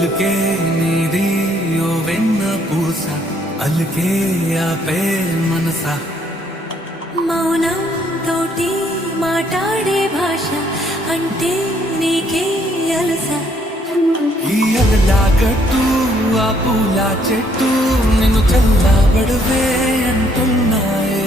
పలుకే నీది ఓ వెన్న పూస అలుకే ఆపే మనసా మౌనం తోటి మాట్లాడే భాష అంటే నీకే అలస ఈ అలలా గట్టు ఆ పూల చెట్టు నిన్ను చల్లబడవే అంటున్నాయే